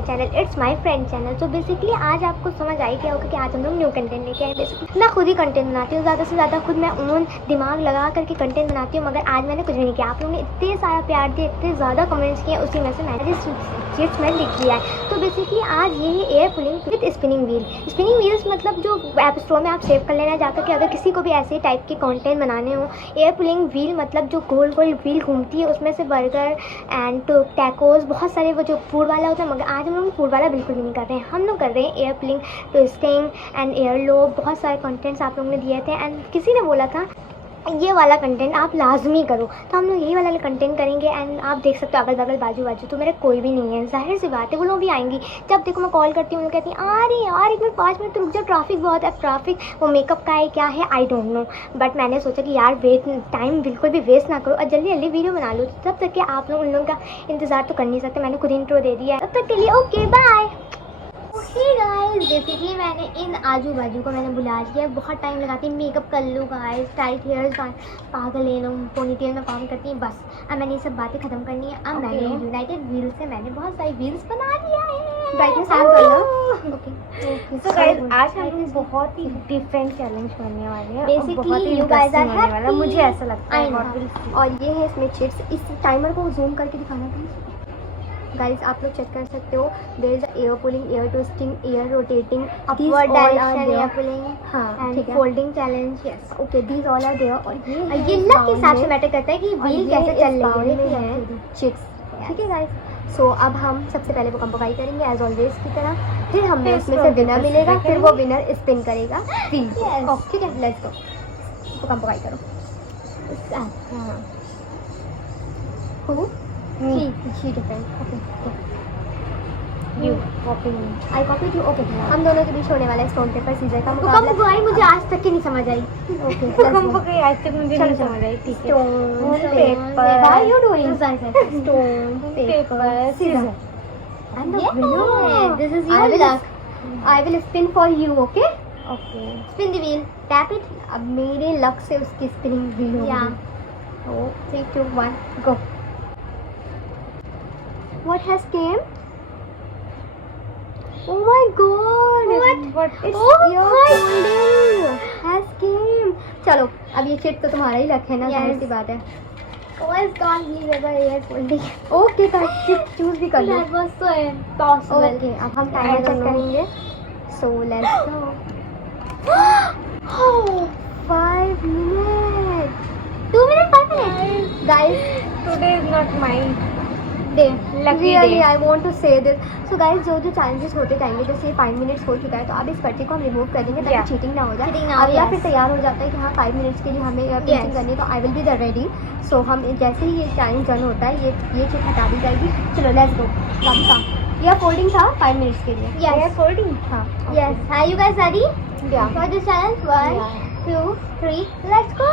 My channel, it's my friend channel. तो basically आज आपको समझ आई क्या होगा कि आज हम लोग न्यू कंटेंट लेके आए। बेसिकली मैं खुद ही कंटेंट बनाती हूँ, ज़्यादा से ज़्यादा खुद मैं ओन दिमाग लगा करके कंटेंट बनाती हूँ, मगर आज मैंने कुछ भी नहीं किया। आप लोगों ने इतने सारा प्यार दिए, इतने ज़्यादा कमेंट्स किए, उसी में से मैंने चीज़ में लिख लिया है। तो बेसिकली आज ये है air pulling with spinning wheel. Spinning wheels मतलब जो ऐप स्टोर में आप सेव कर लेना जाकर कि अगर किसी को भी ऐसे टाइप के कंटेंट बनाने हो। एयर पुलिंग व्हील मतलब जो गोल गोल व्हील घूमती है, उसमें से बर्गर एंड टैकोस बहुत सारे वो जो फूड वाला होता है, मगर आज हम लोग फूड वाला बिल्कुल भी नहीं कर रहे हैं। हम लोग कर रहे हैं air pulling, twisting and air low. बहुत सारे कंटेंट्स आप लोगों ने दिए थे एंड किसी ने बोला था ये वाला कंटेंट आप लाजमी करो, तो हम लोग यही वाला कंटेंट करेंगे। एंड आप देख सकते हो अगल बगल बाजू बाजू तो मेरा कोई भी नहीं है, जाहिर सी बात है वो लोग भी आएंगी। जब देखो मैं कॉल करती हूँ, वो कहती हैं आ रही यार 1 मिनट 5 मिनट तो रुक जाओ, ट्रैफिक बहुत है। ट्रैफिक वो मेकअप का है क्या है आई डोंट नो, बट मैंने सोचा कि यार टाइम बिल्कुल भी वेस्ट ना करो और जल्दी जल्दी वीडियो बना लो। तब तक कि आप लोग उन लोगों का इंतज़ार तो कर नहीं सकते, मैंने खुद इंट्रो दे दिया है। तब तक के लिए okay bye. Hey guys, basically मैंने इन आजू बाजू को मैंने बुला लिया है। बहुत टाइम लगाती है, मेकअप कर लूँ गाइस, टाइट हेयर्स पागल ले लूँ, पोनीटेल में काम करती हूँ बस। अब मैंने ये सब बातें खत्म करनी है। अब मैंने यूनाइटेड व्हील से मैंने बहुत सारी व्हील्स बना लिया है। ब्राइटनेस ऑन कर लो। ओके सो गाइस आज हम बहुत ही डिफरेंट चैलेंज करने वाले हैं। Basically you guys are happy, मुझे ऐसा लगता है। और ये है इसमें चिप्स। इस टाइमर को जूम करके दिखाना प्लीज गाइस, आप लोग चेक कर सकते हो। There is air pulling, air twisting, air rotating, upward direction air pulling, हाँ and folding challenge. Yes okay, these all are there. और ये लक के हिसाब से मैटर करता है कि व्हील कैसे चल रही है चिप्स। ठीक है गाइस, सो अब हम सबसे पहले वो कंपोगाई करेंगे एज ऑलवेज की तरह। फिर हमें उसमें से विनर मिलेगा, फिर वो विनर स्पिन करेगा व्हील को। ठीक है, लेट्स गो। तो कंपोगाई करो। She different. Okay. You copy me. I copied you. Okay. हम दोनों के बीच होने वाला है स्टोन पेपर सीजर का मुकाबला। कंपोगाई मुझे आज तक की नहीं समझ आई। Okay. कंपोगाई आज तक मुझे नहीं समझ आई। ठीक है। Stone paper. What are you doing? Stone paper scissor. And the winner. This is your luck. I will spin for you. Okay? Okay. Spin the wheel. Tap it. अब मेरे लक से उसकी स्पिनिंग व्हील होगी। Yeah. So 3, 2, 1, go. What has came? Oh my god! What? It's your folding has came. चलो अब ये chit तो तुम्हारा ही लक है ना, जाहिर सी बात है। Always can't believe ever air folding. Okay guys, chit choose भी कर लो। That was so impossible. Okay, अब हम टाइमर चेक करेंगे। So let's go. Oh, 5 minutes. 2 minutes, 5 minutes. Guys, Today is not mine. Lucky really, I want to say this. So guys, जो जो challenges होते जाएंगे, जैसे 5 मिनट्स हो चुका है तो अब इस पर्ची को हम रिमूव कर देंगे ताकि चीटिंग ना हो जाए। अब या फिर तैयार हो जाता है कि हाँ 5 मिनट्स के लिए हमें पेंटिंग करनी है, तो I will be the ready. So हम जैसे ही ये चैलेंज रन होता है ये चीज हटा दी जाएगी। चलो लेट्स गो। राधिका, यह फोल्डिंग था 5 मिनट्स के लिए। Yes. Folding. हाँ yes. Are you guys ready? Yeah. For this challenge? 1, 2, 3, let's go.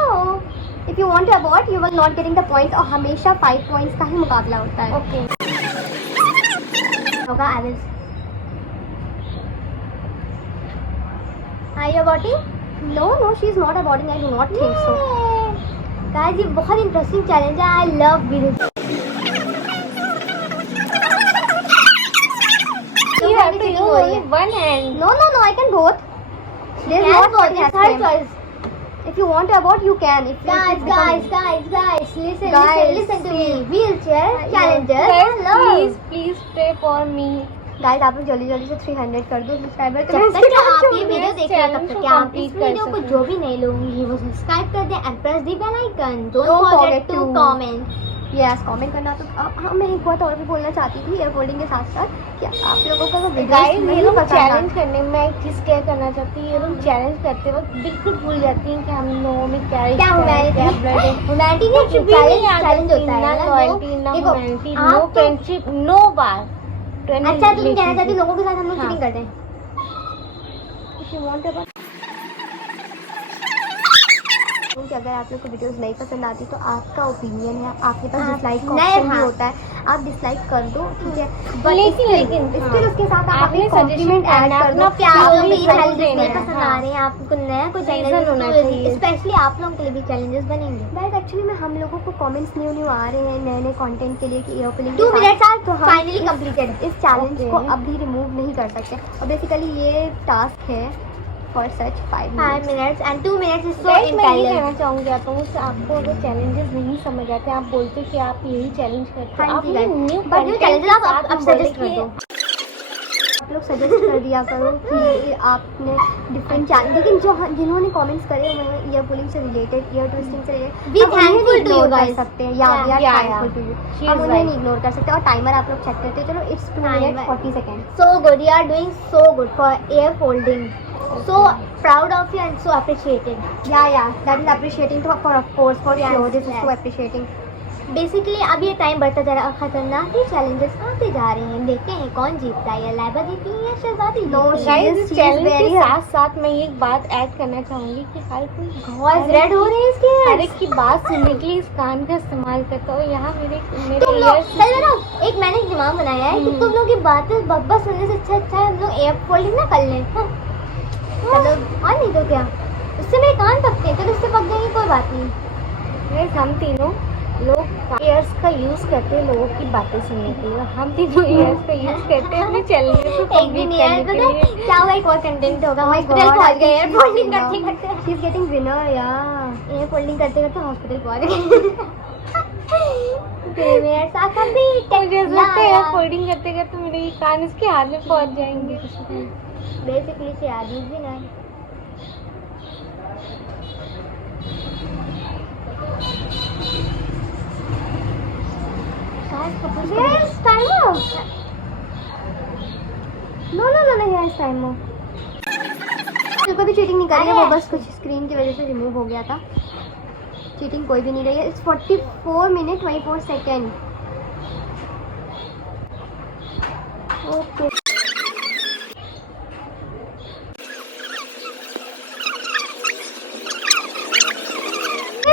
If you want to abort, you will not getting the points. और हमेशा 5 points का ही मुकाबला होता है। Okay. होगा I will. Are you aborting? No, she is not aborting. I do not think so. Guys, ये बहुत interesting challenge है। I love videos. You have to use only one hand. No, I can both. There's not both. It's her choice. If you want to abort, you can. If guys, listen to me. Wheelchair challenger. Guys, please pray for me. Guys आप लोग जल्दी जल्दी से 300 कर दो subscriber. जब तक आप ये वीडियो देख रहे हैं तब तक आप इस वीडियो को जो भी नए लोग होंगे वो सब्सक्राइब कर दें and press the bell icon. Don't forget to comment. Yes, comment करना। तो अब मैं एक बात और भी बोलना चाहती थी एयर फोल्डिंग के साथ साथ कि आप लोगों का गाइस ये लोग चैलेंज करने में एक चीज क्या करना चाहती है, ये लोग चैलेंज करते वक्त बिल्कुल भूल जाती हैं कि हम लोगों में क्या ह्यूमैनिटी चैलेंज होता है ना, लॉयल्टी ना ह्यूमैनिटी, नो फ्रेंडशिप, नो बार। अच्छा तुम कहना चाहती लोगों के साथ हम लोग चीटिंग करते हैं? कि अगर आप लोग को वीडियोस नहीं पसंद आती तो आपका ओपिनियन है, आपके पास हाँ, डिसलाइक का नहीं, ऑप्शन भी हाँ। होता है, आप डिसलाइक कर दो, ठीक है। बट लेकिन स्टिल उसके साथ आप आपने अपने कॉम्प्लीमेंट suggestion ऐड करना, कर दो अपना कि आप प्यार लोग भी भी सही चैलेंजेस देना नहीं है, पसंद हाँ। आ रहे हैं, आपको नया कोई Reason चैलेंजेस होना तो चाहिए। स्पेशली आप लोगों के लिए भी चैलेंजेस बनेंगे। गाइस एक्चुअली में हम लोगों को कमेंट्स न्यू आ रहे हैं नए कंटेंट के लिए कि ईयर पुलिंग 2 minutes are तो finally completed. इस चैलेंज Okay. को अभी रिमूव नहीं कर सकते, और बेसिकली ये टास्क है for such 5 minutes and 2 minutes is so Guys, मैं ये कहना चाहूँगी आप लोगों से, आपको अगर चैलेंजेस नहीं समझ आते, आप बोलते कि आप यही चैलेंज करते हाँ हो, आप जी, ये guys. New But new challenges आप सजेस्ट कर दो, कि आप लोग सजेस्ट कर दिया करो कि आपने डिफरेंट चैलेंज, लेकिन जिन्होंने कमेंट्स करे हुए हैं ईयर पुलिंग से रिलेटेड, ईयर ट्विस्टिंग से related, Be thankful to you कर guys. सकते हैं, या we are Yeah, thankful to you, She हम is उन्हें right. इग्नोर कर सकते हैं। और टाइमर आप लोग चेक करते हैं, चलो it's 2 Timer. minutes 40 seconds। so good, you are doing so good for air folding, so proud of you and so appreciated. Yeah, that is appreciating to for of course for Yes, sure, this is yes. so appreciating। Basically अब ये time बढ़ता जा रहा है, खतरनाक ही challenges आते जा रहे हैं, देखते हैं कौन जीतता है, या लाइबा जीती है या शहजादी No, जीती she है। is- Guys, she is challenge very के साथ साथ मैं एक बात ऐड करना चाहूँगी कि हर कोई बहुत रेड हो रहे हैं इसके, हर एक की बात सुनने के लिए इस कान का इस्तेमाल करता हो। यहाँ मेरे तुम लोग ears- सही बताओ, एक मैंने एक दिमाग बनाया है कि तुम लोग की बातें बकबक सुनने से अच्छा है हम लोग एयर फोल्डिंग ना कर लें। हाँ। चलो, और नहीं तो क्या, उससे मेरे कान पकते हैं, चलो उससे पक जाएंगे, कोई बात नहीं। Guys, हम तीनों लोग ears का यूज करते हैं लोगों की बातें सुनने के लिए, हम तीनों ears का यूज करते हैं अपने चैलेंजेस को एक कंप्लीट दिन करने यार के पता लिए। है क्या हुआ, एक और कंटेंट होगा, Oh हॉस्पिटल God, पहुंच I गए think air she's folding winner. करते करते, शी इज गेटिंग विनर यार, एयर फोल्डिंग करते करते हॉस्पिटल पहुंच गए। 3 मिनट्स आ कंप्लीट। मुझे ऐसा लगता है फोल्डिंग करते करते मेरे ये कान इसके हाथ में पहुंच जाएंगे। बेसिकली से आदि winner. Yes, timer. No, yes, timer. बिल्कुल भी चीटिंग नहीं कर रही है, वो बस कुछ स्क्रीन की वजह से रिमूव हो गया था। चीटिंग कोई भी नहीं रही है। It's 44 minute 24 second. Okay,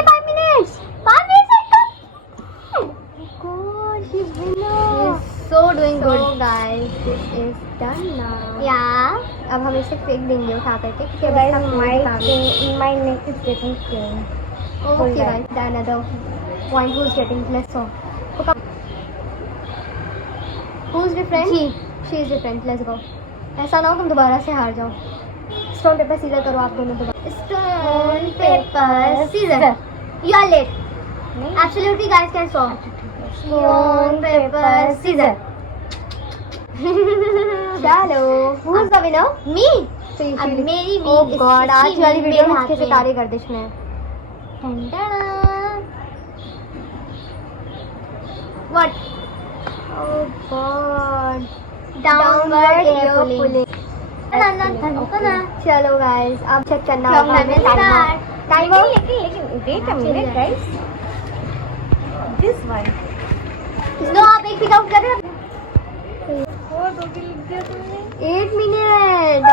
5 minutes. 5 minutes. God, she's winner. So doing So good. guys, this is done now. Yeah. अब हम इसे फेंक देंगे उठा करके, क्योंकि अब Guys, इसका कोई काम नहीं। my neck is getting pain. Okay guys, the another point who's getting less so. Who's different? She is different. Let's go. ऐसा ना हो तुम दोबारा से हार जाओ। Stone paper scissor करो आप दोनों दोबारा। Stone, paper, scissor. You are late. नहीं? Absolutely guys can solve. Stone, paper, scissor. चलो, who's the winner? Me. So you अब feel- मेरी Oh God, आज वाली वीडियो में हाथ इसके सितारे गर्दिश में है। What? Oh God. Downward ear pulling. चलो गाइस, अब चेक करना From होगा the हमें start. टाइमर। लेकिन wait a minute guys. This one. No, आप एक पिक आउट कर रहे हैं। और दो भी लिख दिया तुमने। 8 मिनट।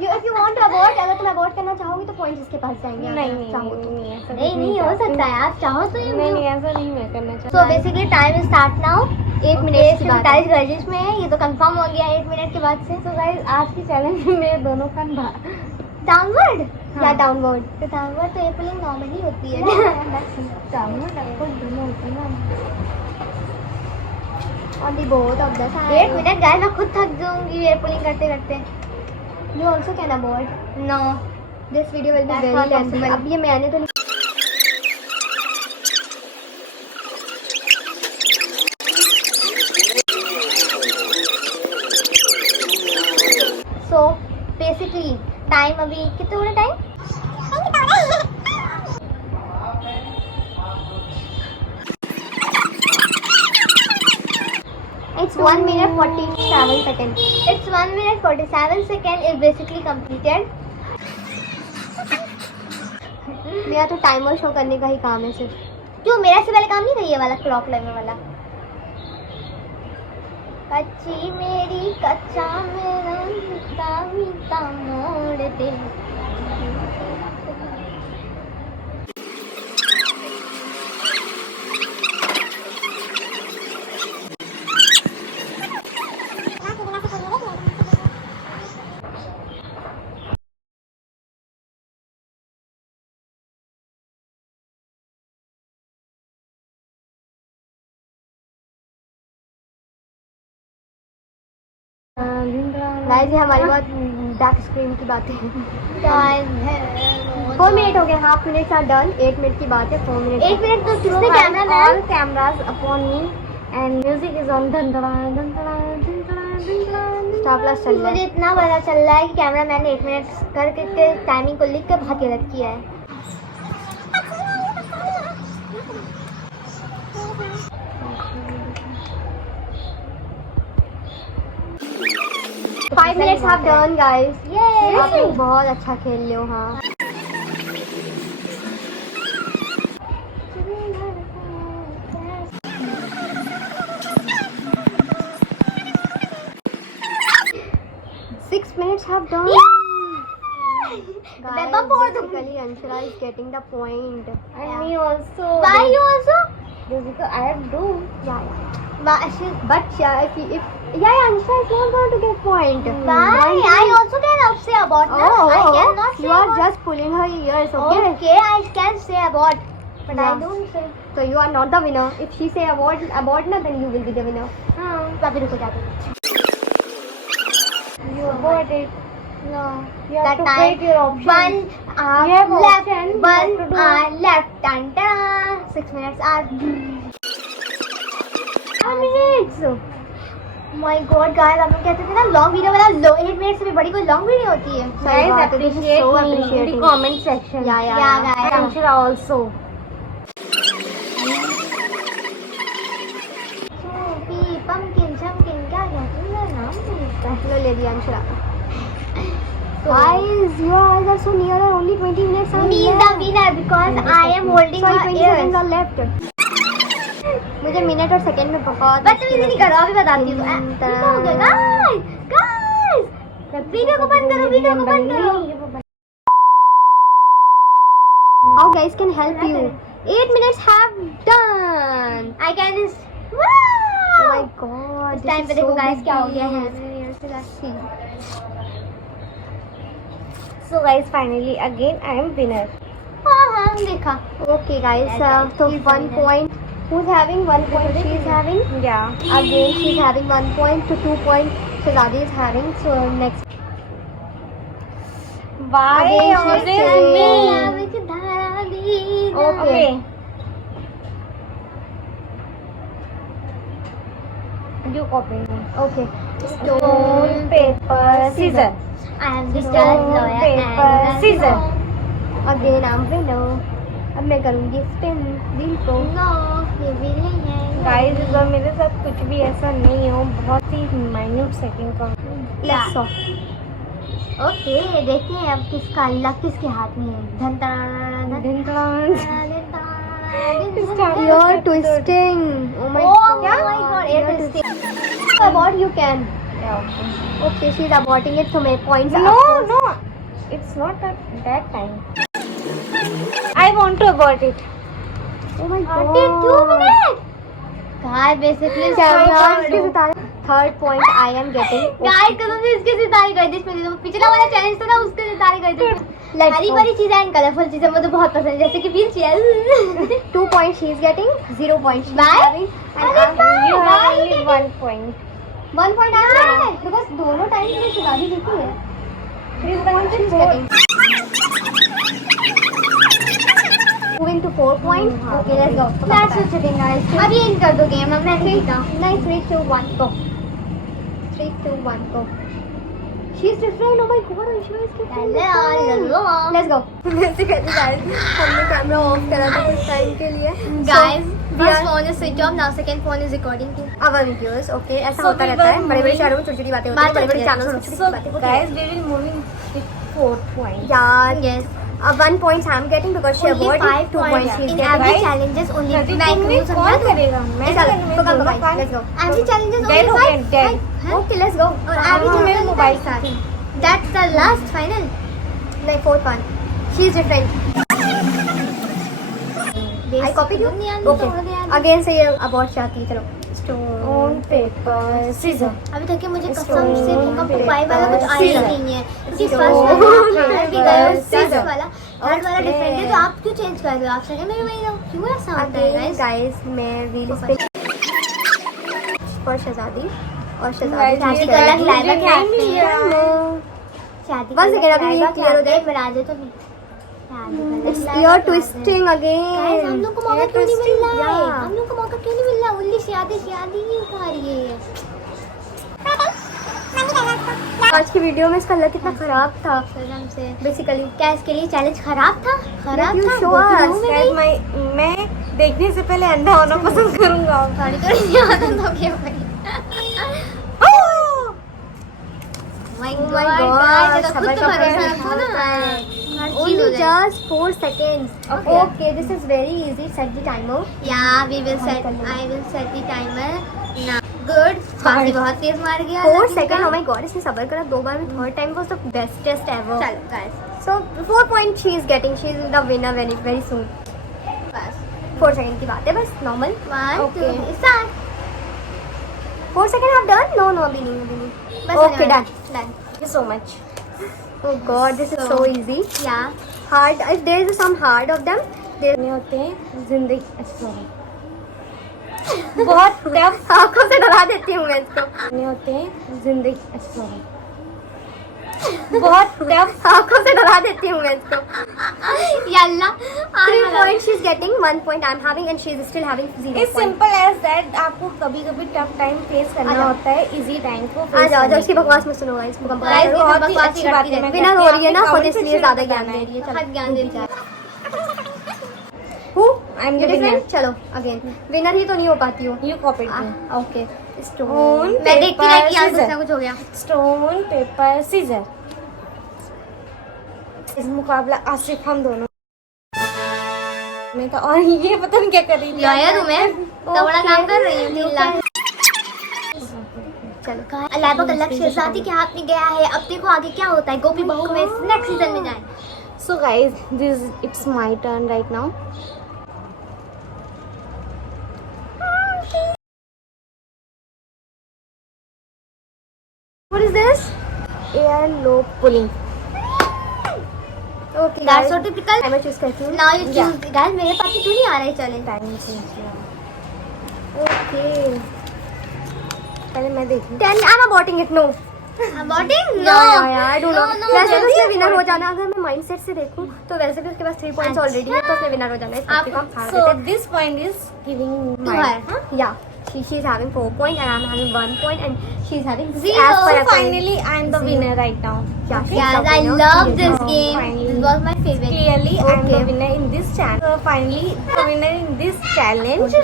If you want to abort, अगर तुम अबॉर्ट करना चाहोगी तो पॉइंट्स इसके पास जाएंगे। अगर चाहो तो। ऐसा नहीं हो सकता है, आप चाहो तो नहीं ऐसा नहीं मैं करना चाहती। So basically time start now. 8 minute की बात है। 47 गर्जिश में है, ये तो कंफर्म हो गया 8 मिनट के बाद से। तो गाइस आज की चैलेंज में मेरे दोनों कान डाउनवर्ड हाँ। या डाउनवर्ड? तो डाउनवर्ड तो एयर पुलिंग नॉर्मली होती है। डाउनवर्ड आपको दोनों होती है ना। On the both of the 8 minute guys मैं खुद थक जाऊंगी एयर पुलिंग करते करते। You also can abort. No this video will be That's very not lengthy. possible. अब ये मैंने तो सो बेसिकली टाइम अभी कितना हो रहा है time? It's 1 minute 47 seconds. It's 1 minute 47 second is basically completed. मेरा तो टाइमर शो करने का ही काम है सिर्फ। क्यों मेरा से पहले काम नहीं था ये वाला क्लॉक लगने वाला? कच्ची मेरी कच्चा मेरा मीठा मीठा मोड़ दे। गाइस ये हमारी बहुत डार्क स्क्रीन की बातें हैं। 4 मिनट हो गए, half minute are done. 8 minute की बात है, 4 मिनट। 1 मिनट तो किसने camera man all cameras upon me and music is on. Star plus चल रहा मुझे है। इतना पता चल रहा है कि कैमरा मैन ने 1 मिनट करके टाइमिंग को लिख कर बहुत गलत किया है। तो 5 मिनट्स हाफ डन गाइस। ये आप लोग बहुत अच्छा खेल रहे हो। हाँ 6 minutes have done. Guys, basically Anshula is getting the point. And me also. Why you also? Because I have to. Yeah. But Anshula is not going to get point. Why? I also can say about that. I cannot say you are about. just pulling her ears, okay? Okay, I can say about. But I Yeah. don't say. So you are not the winner. If she say about na, then you will be the winner. Papi रुको जाते. You Abort it. No. You have That to time, create your option. One You have left, option, you one have to do. left. Dun, dun. 6 minutes are. 5 minutes. My God, guys, हम लोग कहते थे ना long video वाला 8 minute से भी बड़ी कोई लॉन्ग वीडियो होती है. Guys, appreciate so me in the appreciating. comment section. Yeah, guys. And Anshula also. Pumpkin, क्या कहते हैं नाम Hello, lady Anshula. Guys, your eyes are so near. Only 20 minutes are Me is the winner because I am holding Sorry, my 20 ears. seconds are left. मुझे minute और second में बहुत बदतमीजी नहीं करो, अभी बताती हूँ. क्या हो गया गाइस? वीडियो को बंद करो, वीडियो को बंद करो. How guys can help you? 8 minutes have done. I can. Oh my god. इस टाइम पे देखो guys क्या हो गया है. So guys, finally again I am winner. हाँ देखा. Okay guys, so 1 point. Who's having 1 point? She is having. Yeah. Again she is having 1 point to 2 points. Shazadi is having. So next. Why Again, she always is saying- me? Okay. You copy me. Okay. Stone, paper, scissor. I am the judge, Stone, lawyer, paper, and scissor. Again I'm winner. अब मैं करूँगी spin wheel को. No, ये भी नहीं है. Guys, इस बार मेरे साथ कुछ भी ऐसा नहीं हो, बहुत ही minute second का. Let's Yeah. ओके, देखते हैं अब किसका लक किसके हाथ में है. धन You're twisting. Oh my god. You're You're twisting. Abort you can. Okay, she's aborting it, so my points are. No, it's not that time. I want to abort it. Oh my god. 42 minutes. Guys, basically Third point I am getting. Guys कदम से इसके सितारे गए थे. इसमें जो पिछला वाला चैलेंज था ना उसके सितारे गए थे. Let's Hari go. भरी चीजें एंड कलरफुल चीजें मुझे बहुत पसंद है, जैसे कि wheel chair. 2 points she is getting. 0 points she is Why? having. And अरे I'm- you have only 1 point. 1 point I am getting. Because दोनों टाइम में सुधारी देखी है. 3 points she is getting. Moving to 4 points. Okay, let's go. That's what cheating guys. अभी इन कर दो game. मैं नहीं जीता. Nice. 3, 2, 1, go. 3, 2, 1, go. She's different. Oh my god, Anshula is different. Let's go. Basically guys, हमने कैमरा ऑफ करा था कुछ टाइम के लिए. Guys, we first are- phone is switch off now. Second phone is recording. our videos, okay, ऐसा So होता we रहता है. were बड़े-बड़े moving- शहरों में छोटी-छोटी बातें होती हैं, बड़े-बड़े चैनल्स में छोटी-छोटी बातें होती हैं. Guys, we will moving with 4 points. Yeah, Yes. 1 point I'm getting because she Only avoided 5 2 points points she's in getting. every Right? challenges only. Thirty मैं two क्यों में समझा कौन करेगा? मैं चलो, करूंगी. तो दोनों come, let's go. Every challenges Dead only हो गए, 5. dead. Okay, let's go. और every हाँ, challenge mobile only 5. That's the last final. like 4th one. She's different. I copied you. Okay. Again से ये abort जाती है. चलो. Stone, paper, scissor. अभी तक के मुझे कसम Stone, से भूकंप paper, पाई वाला कुछ आया scissor. ही नहीं है, क्योंकि Stone, फर्स्ट वाला हार भी गए और paper, सिक्स वाला थर्ड वाला Okay. डिफरेंट है, तो आप क्यों चेंज कर रहे हो? आप सेकंड में भी वही रहो. क्यों ऐसा होता है Again, गाइस? guys, मैं wheel spin for Shazadi. और शहजादी शादी की का अलग शादी लाइबा का क्या आते हैं? हेलो। शादी बस सेकंड अभी ये क्लियर हो जाए। बना दे तो यू आर ट्विस्टिंग अगेन। हम लोग को मौका क्यों नहीं मिल रहा है? Yeah. हम लोग को मौका क्यों नहीं मिल रहा? उल्ली शादी ही खा रही है। आज की वीडियो में इसका लग कितना खराब था कसम से बेसिकली। क्या इसके लिए चैलेंज खराब था? खराब You था। show गोपी us. बहू में गई। मैं देखने से पहले अंधा होना पसंद करूंगा। थोड़ी थोड़ी याद तो क्या भाई। My Oh my God God, guys, खुद सबर तो का भरोसा फल रखो ना। हर चीज हो Only जाए। just 4 seconds. Okay. Okay, this is very easy. Set the timer. Yeah, we will set. कर लेंगे। I will set the timer now. Good. बाकी बहुत तेज मार गया। 4 लेकिन seconds. का- Oh my God, इसने सबर करा 2 बार में। Third time was the bestest ever. चलो guys, So 4 point she is getting. She is the winner very very soon. बस 4 second की बात है बस normal. 1 2 Okay. start. 4 second have done? No no अभी नहीं. बस Okay done. Done. Thank you so much. Oh God, this is so easy. Yeah. Hard. If there is some hard of them, there. नहीं होते हैं जिंदगी sorry बहुत tough आँखों से डरा देती हूँ मैं इसको। नहीं होते हैं जिंदगी सॉरी बहुत टफ आँखों से डरा देती हूँ मैं इसको। Yalla 3 points she's getting, 1 point I'm having, and she's still having 0 is point. Simple as that. आपको कभी कभी टफ टाइम फेस करना आजा। होता है इजी टाइम को आ face जाओ करने इसकी के लिए। बकवास में सुनो गाइस। इसको Guys, कंप्लीट बहुत ही बकवास अच्छी ही बात करती है। मैं रहती विनर कहती हो हूँ, रही है ना आपने खुद, comment इसलिए section ज्यादा में ज्ञान बताना दे है। रही है। बहुत ज्ञान दे रही है। Who? I'm You the winner. decide? चलो अगेन विनर ही तो नहीं हो पाती हूँ। You copied me. Okay Stone, मैं देखती रही कि यार कुछ scissor. ना कुछ हो गया। Stone paper scissor. इस मुकाबला आसिफ हम दोनों में था और ये पता नहीं क्या कर रही थी। लॉयर हूँ मैं, तो बड़ा काम कर रही हूँ 3 लाख। चलो अलाइबा का लक्ष्य शहजादी के हाथ में गया है। अब देखो आगे क्या होता है। गोपी बहू में नेक्स्ट सीजन में जाए। So guys, this it's my turn right now. What is this? Air lobe pulling. Okay That's guys, so typical. मैं चूज करती हूँ। Now you choose. Guys, मेरे पास क्यों नहीं आ रहा है चैलेंज? Time change किया। Okay. पहले मैं देखूँ। 10 I'm aborting it. No. Aborting? No. Yeah, I don't know. No, वैसे तो उसने जल्दी विनर हो जाना। अगर मैं माइंडसेट से देखूं तो वैसे भी उसके पास 3 points ऑलरेडी है, तो उसने विनर हो जाना है। आप- इसको हम हार So देते this point is giving तू my. हार, हाँ? हैं। Yeah. She's having 4 points and I'm having 1 point and she's having Zero. as per So according- finally, I'm the winner right now. Yeah, she's Guys, the I winner. love She is this the- game. finally. This was my favorite. Clearly, I'm the Okay. winner in this channel. So finally, the winner in this challenge.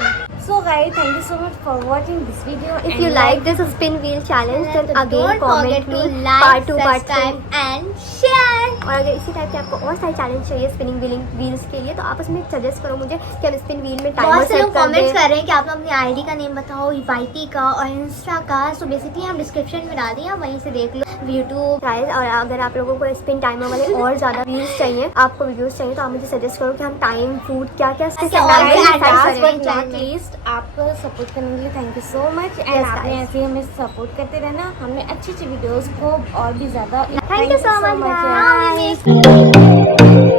So guys, thank you so much for watching this video. If and you like this spin wheel challenge then So again don't comment forget me to like, part 2 part 3 subscribe and share. और अगर इसी type के आपको और सारे challenge चाहिए spinning wheeling wheels के लिए तो आप उसमें सजेस्ट करो मुझे कि हम स्पिन व्हील में टाइमर बहुत से सेट लोग कर कमेंट्स दें। कर रहे हैं कि आप अपनी आईडी का नेम बताओ, वाईटी का और इंस्टा का। सो बेसिकली हम डिस्क्रिप्शन में डाल दिए, आप वहीं से देख लो। यूट्यूब गाइस और अगर आप लोगों को स्पिन टाइमर वाले और ज्यादा व्यूज चाहिए, आपको वीडियोस चाहिए तो आप मुझे सजेस्ट करो कि हम टाइम फूड क्या क्या ऐसे और last करें but not channel में। least, आपको सपोर्ट करने के लिए thank you so much. And Yes, आपने guys. ऐसे ही हमें सपोर्ट करते रहना। हमने अच्छी अच्छी वीडियोस को और भी ज्यादा thank you so much guys. Guys.